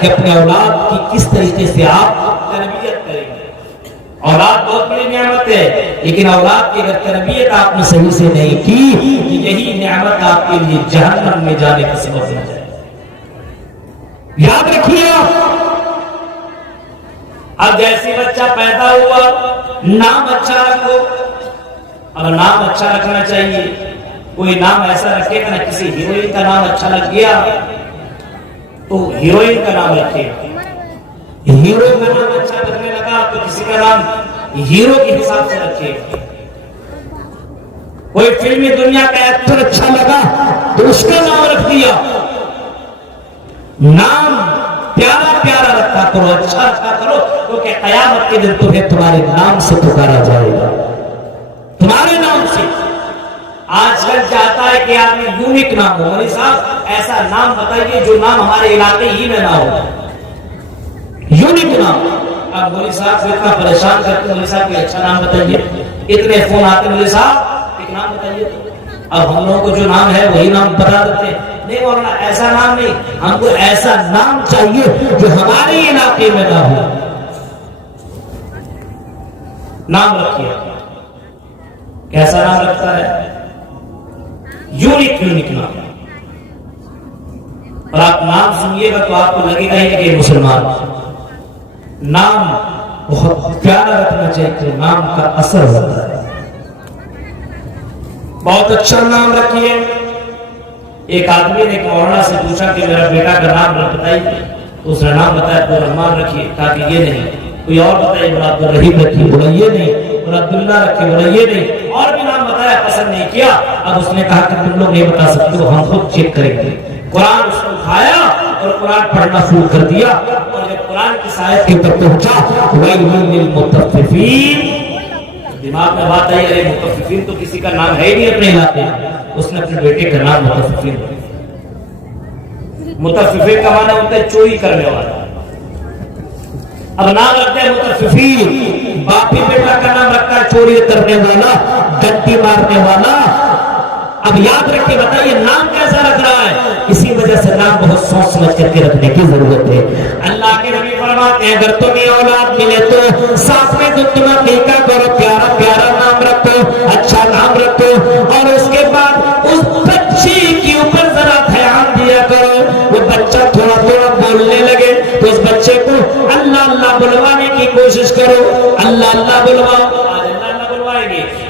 کہ اپنے اولاد کی کس طریقے سے آپ تربیت کریں گے. اولاد بہت بڑی نعمت ہے، لیکن اولاد کی اگر تربیت آپ نے صحیح سے نہیں کی، یہی نعمت آپ کے لیے جہنم میں جانے کا سبب بن جائے. یاد رکھیے اب جیسے بچہ پیدا ہوا نام اچھا رکھو. اگر نام اچھا رکھنا چاہیے، کوئی نام ایسا رکھے گا نا، کسی ہیروئن کا نام اچھا لگ گیا تو ہیروئن کا نام رکھے گا. ہیرو کا نام اچھا لگنے لگا تو کسی کا نام ہیرو کے حساب سے رکھے گا. کوئی فلمی دنیا کا ایکٹر اچھا لگا تو اس کا نام رکھ دیا. نام پیارا پیارا رکھا کرو، اچھا رکھا کرو، کیونکہ قیامت کے دن تمہیں تمہارے نام سے پکارا جائے گا، تمہارے نام سے. آج کل چاہتا ہے کہ آدمی یونیک نام ہو. مولوی صاحب ایسا نام بتائیے جو نام ہمارے علاقے ہی میں نہ ہو، یونیک نام. اب مولوی صاحب کو اتنا پریشان کرتے، مولوی صاحب کوئی اچھا نام بتائیے. اتنے فون آتے، مولوی صاحب ایک نام بتائیے. اب ہم لوگوں کو جو نام ہے وہی نام بتا دیتے ہیں. نہیں مولانا ایسا نام نہیں، ہم کو ایسا نام چاہیے جو ہمارے علاقے میں نہ ہو. نام رکھیے. کیسا نام رکھتا ہے؟ یونیک نام. اور آپ نام سنیے گا تو آپ کو لگے گا ہی کہ مسلمان. نام بہت پیارا رکھنا چاہیے کہ نام کا اثر ہوتا ہے. بہت اچھا نام رکھیے. ایک آدمی نے مولانا سے پوچھا کہ میرا بیٹا کا نام بتائیے. اس نے نام بتایا تو رحمان رکھیے. کہا کہ یہ نہیں. کوئی اور بتائیے. بولا عبد الرحیم رکھیے. بولا یہ نہیں. بولا عبداللہ رکھیے. بولا یہ نہیں. اور بھی نام بتایا، پسند نہیں کیا. اب اس نے کہا کہ تم لوگ نہیں بتا سکتے ہو، ہم خود چیک کریں گے. قرآن اس کو اٹھایا اور قرآن پڑھنا شروع کر دیا. اور جب قرآن کی آیت کے اوپر پہنچا وَيْلٌ لِّلْمُطَفِّفِينَ، دماغ میں بات آئی ارے مطففین تو کسی کا نام ہے ہی نہیں اپنے علاقے. اس نے اپنے بیٹے کا نام مطففین رکھا. مطففین کا معنی ہوتا ہے چوری کرنے والا. اب نام رکھتے ہیں مطففین. باپ بھی بیٹا کا نام رکھتا ہے چوری کرنے والا، گنتی مارنے والا. اب یاد رکھ کے بتائیے نام کیسا رکھ رہا ہے. اسی وجہ سے نام بہت سوچ سمجھ کر کے رکھنے کی ضرورت ہے. اللہ کے نبی فرماتے ہیں اگر تمہیں اولاد ملے تو ساتھ میں تمہیں نیکا کرو، پیارا پیارا نام رکھو، اچھا نام رکھو. اور اس کے بعد اس بچے کے اوپر ذرا دھیان دیا کرو. وہ بچہ تھوڑا تھوڑا بولنے لگے تو اس بچے کو اللہ اللہ بلوانے کی کوشش کرو. اللہ اللہ بلواؤ.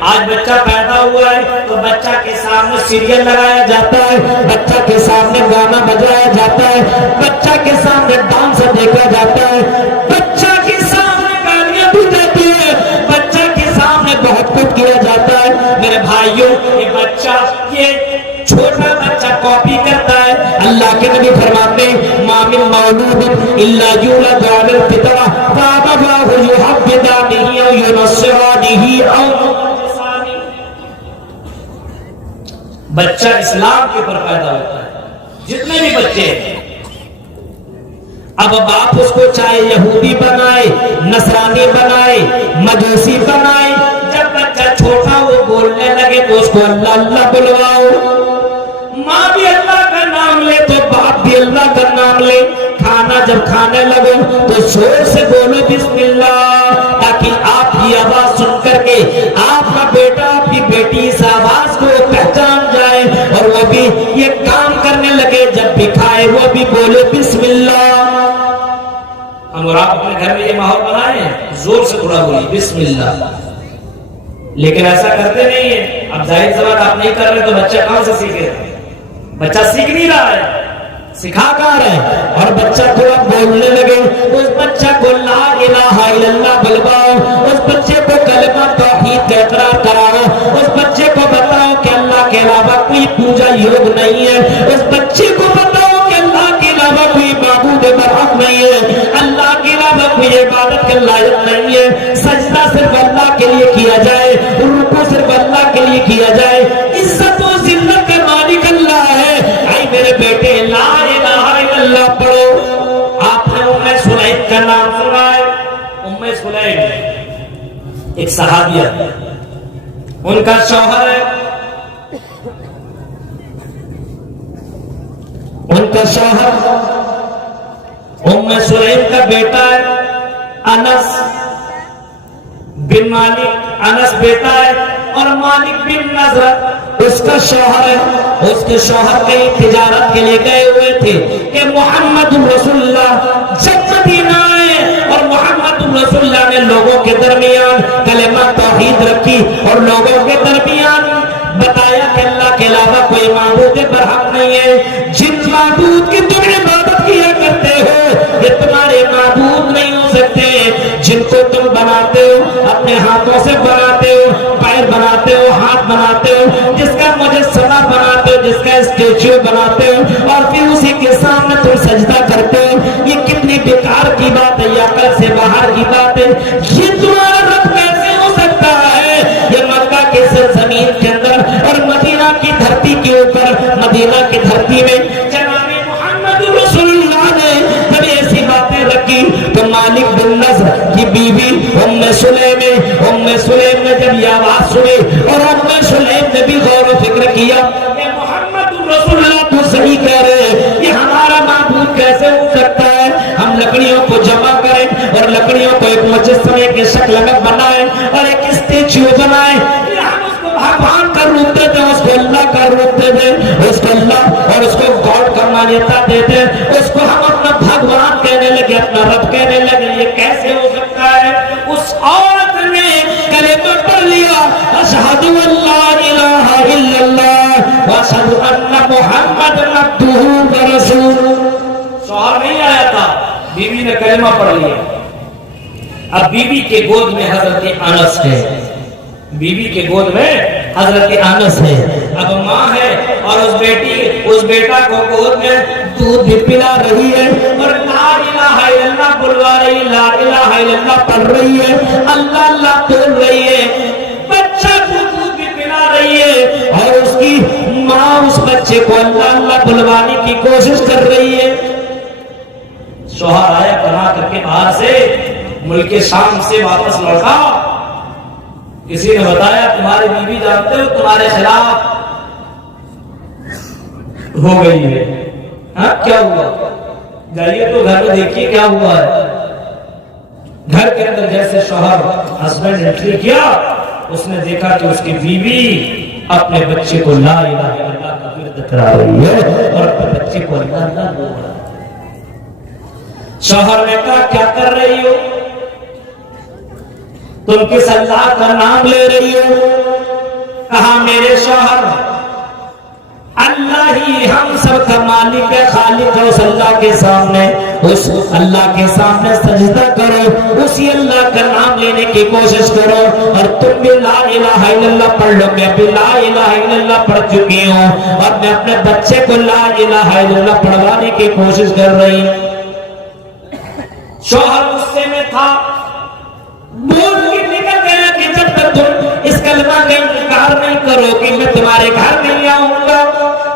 آج بچہ پیدا ہوا ہے تو بچہ کے سامنے سیریل لگایا جاتا ہے، بچہ کے سامنے گانا بجایا جاتا ہے، بچہ کے سامنے ڈانس دیکھا جاتا ہے، بچہ کے سامنے گالیاں دی جاتی ہے، بچہ کے سامنے بہت کچھ کیا جاتا ہے. میرے بھائیوں یہ بچہ، یہ چھوٹا بچہ کاپی کرتا ہے. اللہ کے نبی فرماتے ہیں ما من مولود الا یولد علی الفطرہ فابواه یحودانہ او ینصرانہ او. بچہ اسلام کے اوپر پیدا ہوتا ہے. جتنے بھی بچے ہیں، اب باپ اس کو چاہے یہودی بنائے، نصرانی بنائے، مجوسی بنائے، جب بچہ چھوٹا وہ بولنے لگے تو اس کو اللہ اللہ بلواؤ. ماں بھی اللہ کا نام لے تو باپ بھی اللہ کا نام لے. کھانا جب کھانے لگو تو زور سے بولو بسم اللہ، تاکہ آپ کی آواز سن کر کے آپ کا بیٹا آپ کی بیٹی اس آواز کو پہچان جائے اور وہ بھی یہ کام کرنے لگے. جب بھی کھائے وہ بھی بولے بسم اللہ. ہم اور آپ اپنے گھر میں یہ ماحول بنائیں، زور سے تھوڑا بولیے بسم اللہ. لیکن ایسا کرتے نہیں ہیں. اب ظاہر سی بات آپ نہیں کر رہے تو بچہ کہاں سے سیکھے؟ بچہ سیکھ نہیں رہا ہے، سکھا کر ہے. اور بچہ تھوڑا بولنے لگے اس بچہ کو لا الہ الا اللہ بلواؤ. اس بچے کو کلمہ توحید کا اقرار کراؤ. اس بچے کو بتاؤ کہ اللہ کے علاوہ کوئی پوجا یوگ نہیں ہے. اس بچے کو بتاؤ کہ اللہ کے علاوہ کوئی معبود برحق نہیں ہے. اللہ کے علاوہ کوئی عبادت کے لائق نہیں ہے. سجدہ صرف اللہ کے لیے کیا جائے، رکوع صرف اللہ کے لیے کیا جائے. عزت و ذلت کے مالک اللہ ہے. اے میرے بیٹے لا الہ الا اللہ پڑھو. آپ نے ام سلیم کا نام سنا ہے؟ ام سلیم ایک صحابیہ، ان کا شوہر ہے، ان کا شوہر ام سلیم کا بیٹا ہے انس بن مالک، انس بیٹا ہے، اور مالک بن نضر اس کا شوہر ہے۔ اس کے شوہر کئی تجارت کے لیے گئے ہوئے تھے کہ محمد رسول اللہ جب مدینہ آئے، اور محمد رسول اللہ نے لوگوں کے درمیان کلمہ توحید رکھی اور لوگوں کے درمیان بتایا کہ اللہ کے علاوہ کوئی معبود برحق نہیں ہے، جن معبود کی تم عبادت کیا کرتے ہو یہ تمہارے معبود نہیں ہو سکتے، جن کو تم بناتے ہو اپنے ہاتھوں سے بناتے ہو، پیر بناتے ہو، ہاتھ بناتے ہو، جس کا مجسمہ بناتے ہو، جس کا اسٹیچو بناتے ہو، اور پھر اسی کے سامنے تم سجدہ کرتے ہو، یہ کتنی بیکار کی بات ہے، یہ عقل سے باہر کی بات ہے۔ یہ تمہارا رب کیسے ہو سکتا ہے؟ یہ مکہ کے زمین کے اندر اور مدینہ کی دھرتی کے اوپر، مدینہ کی دھرتی میں جناب محمد رسول اللہ نے جب ایسی باتیں رکھی تو مالک بن نضر کی بیوی ام سلیم نے جب یہ آواز سنی، اور ام سلیم نے بھی غور و فکر کیا کہ محمد رسول اللہ تو صحیح کہہ رہے ہیں، یہ ہمارا معبود کیسے ہو سکتا ہے؟ ہم لکڑیوں کو جمع کریں اور لکڑیوں کو ایک مجسمے کے شکل میں بنائیں اور ایک اسٹیچو بنائیں، ہم اس کو بھگوان کا روپ دیتے ہیں، اس کو اللہ کا روپ دیتے ہیں، اس کو اللہ اور اس کو گاڈ کا مانیتا دیتے ہیں، اس کو ہم اپنا بھگوان کہنے لگے، اپنا رب کہنے لگے، یہ کیسے ہو سکتا ہے؟ اس عورت نے کلمہ پڑھ لیا، اشہد ان لا الہ الا اللہ واشہد ان محمد عبدہ ورسولہ۔ شوہر نہیں آیا تھا، بیوی نے کلمہ پڑھ لیا۔ اب بیوی کے گود میں حضرت انس ہے، بیوی کے گود میں حضرت انس ہے، اب ماں ہے اور اس بیٹا کو گود میں دودھ بھی پلا رہی ہے اور لا الہ الا اللہ بلوا رہی ہے، لا الہ الا اللہ پڑھ رہی ہے، اللہ اللہ بول رہی ہے، بچہ کو دودھ بھی پلا رہی ہے، اور اس کی ماں اس بچے کو اللہ اللہ بلوانے کی کوشش کر رہی ہے۔ شوہر آیا پناہ کر کے باہر سے، ملک شام سے واپس لوٹا، کسی نے بتایا تمہاری بیوی جانتے ہو تمہارے خلاف ہو گئی ہے۔ ہاں کیا ہوا؟ جائیے تو گھر میں دیکھیے کیا ہوا ہے۔ گھر کے اندر جیسے شوہر ہسبینڈ انٹری کیا، اس نے دیکھا کہ اس کی بیوی اپنے بچے کو لا الہ الا اللہ کا ورد کرا رہی ہے اور اپنے بچے کو اللہ اللہ بول رہا ہے۔ شوہر نے کہا کیا کر رہی ہو؟ تم کس اللہ کا نام لے رہی ہو؟ کہا میرے شوہر اللہ ہی ہم سب کا مالک ہے، خالق ہے، اس اللہ کے سامنے، اس اللہ کے سامنے سجدہ کرو، اسی اللہ کا نام لینے کی کوشش کرو، اور تم بھی لا الہ الا اللہ پڑھ لو، میں بھی لا الہ الا اللہ پڑھ چکی ہوں، اور میں اپنے بچے کو لا الہ الا اللہ پڑھوانے کی کوشش کر رہی ہوں۔ شوہر غصے میں تھا، بول کے نکل گیا کہ جب تک تم اس کلمہ کا انکار نہیں کرو کہ میں تمہارے گھر نہیں آؤں گا،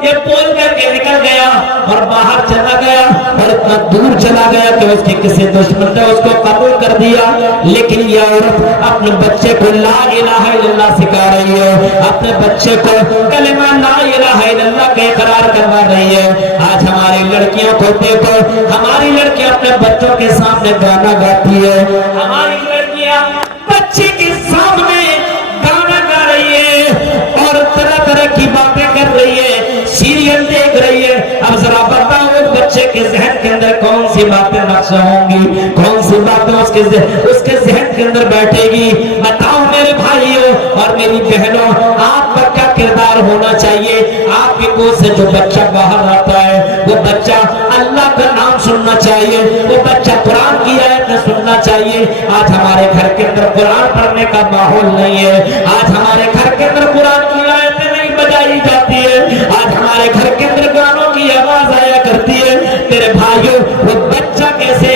یہ بول کر کے نکل گیا اور باہر چلا گیا، اور اتنا دور چلا گیا کہ اس کے کسی دشمن نے اس کو قبول کر دیا، لیکن یہ عورت اپنے بچے کو لا الہ الا اللہ سکھا رہی ہے، اپنے بچے کو کلمہ لا الہ الا اللہ کا اقرار کروا رہی ہے۔ آج ہماری لڑکیوں کو دیکھو، ہماری لڑکیاں اپنے بچوں کے سامنے گانا گاتی ہے، ہماری لڑکیاں بچے کے سامنے گانا گا رہی ہے اور طرح طرح کی باتیں کر رہی ہے، سیریل دیکھ رہی ہے۔ اب ذرا بتاؤ اس بچے کے ذہن کے اندر کون سی باتیں نقش ہوں گی، کون سی باتیں اس کے ذہن کے اندر بیٹھے گی؟ بتاؤ میرے بھائیوں اور میری بہنوں، آپ کا کیا کردار ہونا چاہیے؟ آپ کی گود سے جو بچہ باہر آتا ہے وہ بچہ اللہ کا نام سننا چاہیے، وہ بچہ قرآن کی آیتیں سننا چاہیے۔ آج ہمارے گھر کے اندر قرآن پڑھنے کا ماحول نہیں ہے، آج ہمارے گھر کے اندر قرآن کی آیتیں نہیں بجائی جاتی ہے، آج ہمارے گھر کے اندر گانوں کی آواز آیا کرتی ہے۔ میرے بھائیوں، وہ بچہ کیسے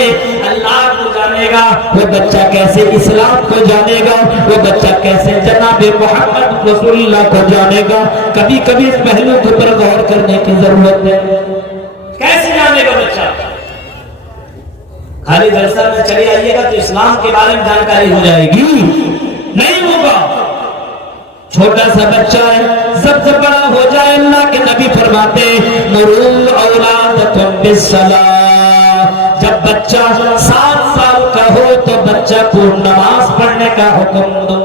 اللہ کو جانے گا، وہ بچہ کیسے اسلام کو جانے گا، وہ بچہ کیسے جناب محمد رسول اللہ کو جانے گا؟ کبھی کبھی اس پہلو کے اوپر غور کرنے کی ضرورت ہے۔ کیسے جانے گا بچہ؟ خالی جلسہ میں چلے آئیے گا تو اسلام کے بارے میں جانکاری ہو جائے گی؟ نہیں ہوگا۔ چھوٹا سا بچہ ہے، سب سے بڑا ہو جائے، اللہ کے نبی فرماتے مروا اولادکم بالصلاۃ، جب بچہ بچہ 7 سال کا ہو تو بچہ کو نماز پڑھنے کا حکم دو.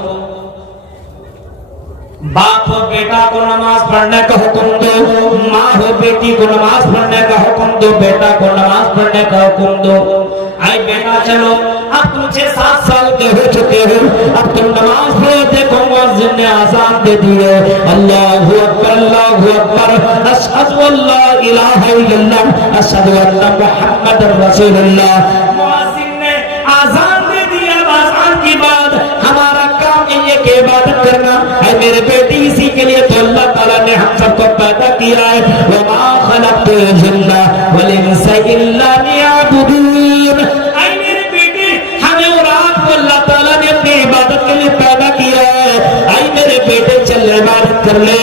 باپ ہو بیٹا کو نماز پڑھنے کا حکم دو, ماں ہو بیٹی کو نماز پڑھنے کا حکم دو, بیٹا کو نماز پڑھنے کا حکم دو. آئے بیٹا چلو اب تم 6-7 سال کے ہو چکے ہو, اب تم نماز پڑھو. دیکھو مؤذن نے آزان دے دی ہے, اللہ اکبر اللہ اکبر, اشہد ان لا الہ الا اللہ اشہد ان محمد رسول اللہ. مؤذن نے آزان دے دی. اب آزان کی بعد ہمارا کام یہ کہ عبادت کرنا ہے. میرے بیٹی اسی کے لیے تو اللہ تعالیٰ نے ہم سب کو پیدا کیا ہے. وما خلقت الجن والانس الا ليعبدون. اے میرے بیٹے ہمیں اور آپ کو اللہ تعالیٰ نے اپنی عبادت کے لیے پیدا کیا ہے. اے میرے بیٹے چل عبادت کر لے.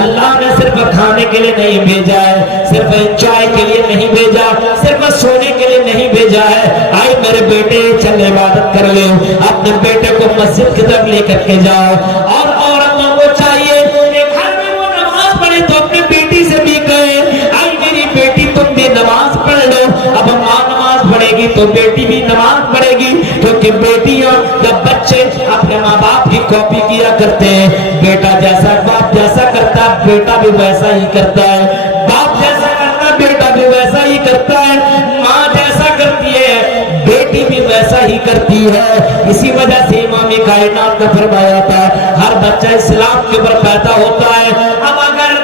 اللہ نے صرف کھانے کے لیے نہیں بھیجا ہے, صرف انجوائے کے لیے نہیں بھیجا, صرف سونے کے لیے نہیں بھیجا ہے. اے میرے بیٹے چل عبادت کر لے. اپنے بیٹے کو مسجد کی طرف لے کر کے جاؤ. اور عورتوں کو چاہیے کہ گھر میں وہ نماز پڑھے تو اپنی بیٹی سے بھی کہے اے میری بیٹی تم بھی نماز پڑھ لو. اب ماں نماز پڑھے گی تو بیٹی بھی نماز پڑھے گی, کیونکہ بیٹیاں جب بچے اپنے ماں باپ کی کاپی کیا کرتے ہیں. بیٹا جیسا باپ جیسا کرتا ہے بیٹا بھی ویسا ہی کرتا ہے, باپ جیسا کرتا ہے بیٹا بھی ویسا ہی کرتا ہے, ماں جیسا کرتی ہے بیٹی بھی ویسا ہی کرتی ہے. اسی وجہ سے امام کائنات نے فرمایا تھا ہر بچہ اسلام کے اوپر پیدا ہوتا ہے. اب اگر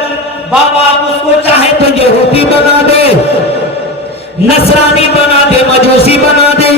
باپ اس کو چاہے تو یہودی بنا دے, نصرانی بنا دے, مجوسی بنا دے,